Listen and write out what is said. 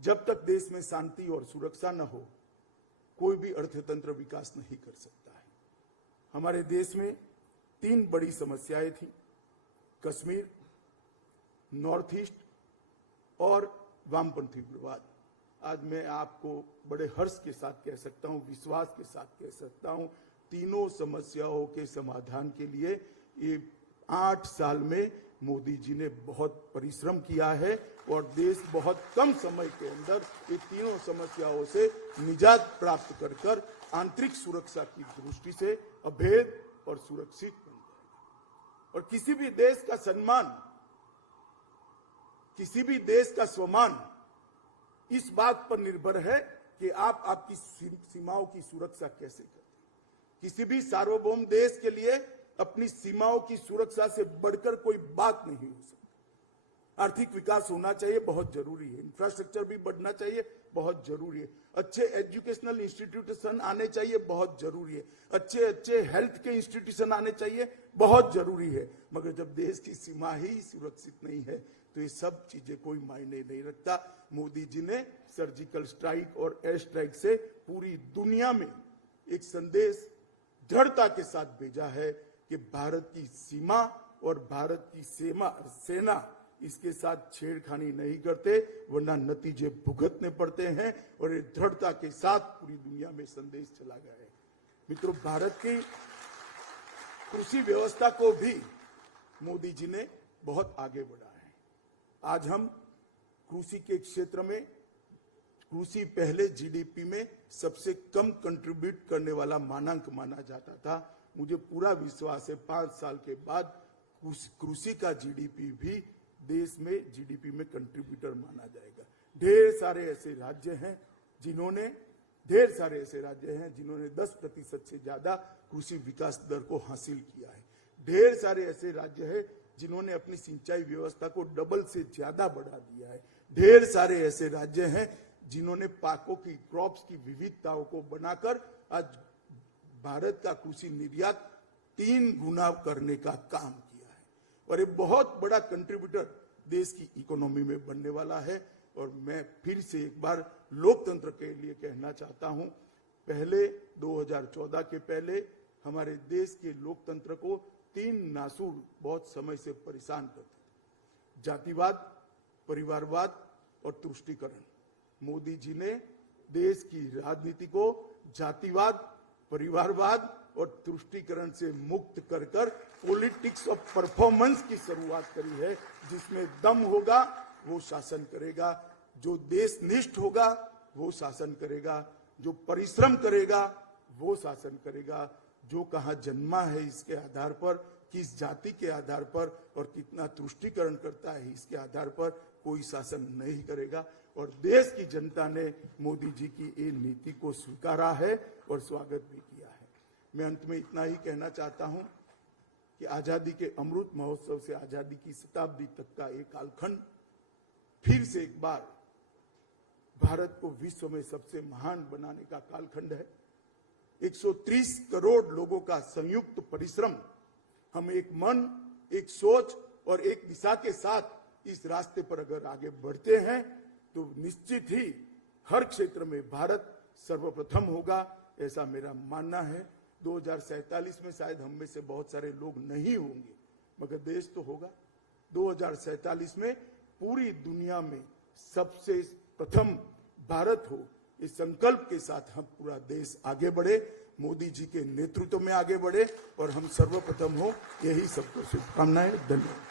जब तक देश में शांति और सुरक्षा न हो, कोई भी अर्थतंत्र विकास नहीं कर सकता है। हमारे देश में 3 बड़ी समस्याएं थी, कश्मीर, नॉर्थ ईस्ट और वामपंथी उग्रवाद। आज मैं आपको बड़े हर्ष के साथ कह सकता हूं, विश्वास के साथ कह सकता हूं, तीनों समस्याओं के समाधान के लिए ये 8 साल में मोदी जी ने बहुत परिश्रम किया है और देश बहुत कम समय के अंदर ये तीनों समस्याओं से निजात प्राप्त कर आंतरिक सुरक्षा की दृष्टि से अभेद और सुरक्षित बन जाएगा। और किसी भी देश का सम्मान, किसी भी देश का स्वमान इस बात पर निर्भर है कि आप आपकी सीमाओं की सुरक्षा कैसे करते हैं। किसी भी सार्वभौम देश के लिए अपनी सीमाओं की सुरक्षा से बढ़कर कोई बात नहीं हो सकती। आर्थिक विकास होना चाहिए, बहुत जरूरी है। इंफ्रास्ट्रक्चर भी बढ़ना चाहिए, बहुत जरूरी है। अच्छे एजुकेशनल इंस्टीट्यूशन आने चाहिए, बहुत जरूरी है। अच्छे हेल्थ के इंस्टीट्यूशन आने चाहिए, बहुत जरूरी है। मगर जब देश की सीमा ही सुरक्षित नहीं है तो ये सब चीजें कोई मायने नहीं रखता। मोदी जी ने सर्जिकल स्ट्राइक और एयर स्ट्राइक से पूरी दुनिया में एक संदेश दृढ़ता के साथ भेजा है कि भारत की सीमा और भारत की सेना इसके साथ छेड़खानी नहीं करते, वरना नतीजे भुगतने पड़ते हैं। और ये दृढ़ता के साथ पूरी दुनिया में संदेश चला गया है। मित्रों, भारत की कृषि व्यवस्था को भी मोदी जी ने बहुत आगे बढ़ाया है। आज हम कृषि के क्षेत्र में, कृषि पहले जीडीपी में सबसे कम कंट्रीब्यूट करने वाला मानांक माना जाता था। मुझे पूरा विश्वास है 5 साल के बाद कृषि का जीडीपी भी देश में जीडीपी में कंट्रीब्यूटर माना जाएगा। ढेर सारे ऐसे राज्य हैं जिन्होंने 10% से ज्यादा कृषि विकास दर को हासिल किया है। ढेर सारे ऐसे राज्य हैं जिन्होंने अपनी सिंचाई व्यवस्था को डबल से ज्यादा बढ़ा दिया है। ढेर सारे ऐसे राज्य हैं जिन्होंने पाकों की, क्रॉप्स की विविधताओं को बनाकर आज भारत का कृषि निर्यात 3 गुना करने का काम किया है। और ये बहुत बड़ा कंट्रीब्यूटर देश की इकोनॉमी में बनने वाला है। और मैं फिर से एक बार लोकतंत्र के लिए कहना चाहता हूं, पहले 2014 के पहले हमारे देश के लोकतंत्र को 3 नासूर बहुत समय से परेशान करते थे, जातिवाद, परिवारवाद और तुष्टीकरण। मोदी जी ने देश की राजनीति को जातिवाद, परिवारवाद और तुष्टीकरण से मुक्त कर पॉलिटिक्स ऑफ परफॉर्मेंस की शुरुआत करी है, जिसमें दम होगा वो शासन करेगा, जो देशनिष्ठ होगा वो शासन करेगा, जो परिश्रम करेगा वो शासन करेगा, जो कहाँ जन्मा है इसके आधार पर, किस जाति के आधार पर और कितना तुष्टीकरण करता है इसके आधार पर कोई शासन नहीं करेगा। और देश की जनता ने मोदी जी की ये नीति को स्वीकारा है और स्वागत भी किया है। मैं अंत में इतना ही कहना चाहता हूं कि आजादी के अमृत महोत्सव से आजादी की शताब्दी तक का एक कालखंड फिर से एक बार भारत को विश्व में सबसे महान बनाने का कालखंड है। 130 करोड़ लोगों का संयुक्त परिश्रम, हम एक मन, एक सोच और एक दिशा के साथ इस रास्ते पर अगर आगे बढ़ते हैं तो निश्चित ही हर क्षेत्र में भारत सर्वप्रथम होगा, ऐसा मेरा मानना है। 2047 में शायद हम में से बहुत सारे लोग नहीं होंगे, मगर देश तो होगा। 2047 में पूरी दुनिया में सबसे प्रथम भारत हो, इस संकल्प के साथ हम पूरा देश आगे बढ़े, मोदी जी के नेतृत्व में आगे बढ़े और हम सर्वप्रथम हो, यही सबको शुभकामनाएं। धन्यवाद।